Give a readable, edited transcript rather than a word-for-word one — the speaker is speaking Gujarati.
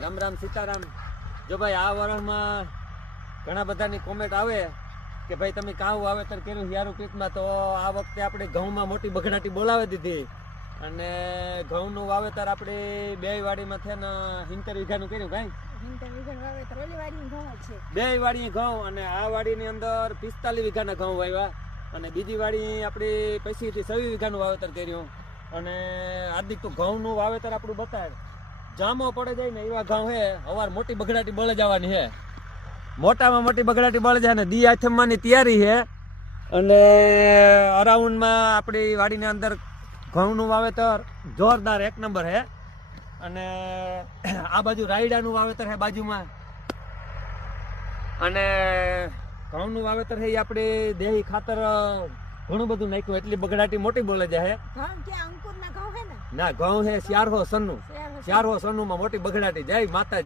રામ રામ સીતારામ. જો ભાઈ આ વર્ષમાં ઘણા બધાની કોમેન્ટ આવે કે ભાઈ તમે કાવું વાવેતર કર્યું હિયારું પીકમાં, તો આ વખતે આપણે ઘઉંમાં મોટી બગડાટી બોલાવી દીધી અને ઘઉંનું વાવેતર આપણે બે વાડીમાં છે ને 70 વીઘાનું કર્યું. કાંઈ 2 વાડી ઘઉં અને આ વાડીની અંદર 45 વીઘાના ઘઉં વાવ્યા અને બીજી વાડી આપણી 25 થી 26 વીઘાનું વાવેતર કર્યું. અને આદિક તો ઘઉંનું વાવેતર આપણું બતાવે જામો પડે જાય ને એવા ઘઉં હે. હવાર મોટી બગડાટી બળે જવાની છે, મોટામાં મોટી બગડાટી બળે જાય ને દી આથમવાની તૈયારી છે. અને અરાઉન્ડમાં આપણી વાડીની અંદર ઘઉંનું વાવેતર જોરદાર એક નંબર છે. અને આ બાજુ રાયડાનું વાવેતર છે બાજુમાં. અને ઘઉંનું વાવેતર છે એ આપણે દેહી ખાતર ઘણું બધું નાખ્યું, એટલી બગડાટી મોટી બોલે જાય. ના ઘઉં છે 400 સન્નું, 400 સન્નું માં મોટી બગડાટી. જય માતા.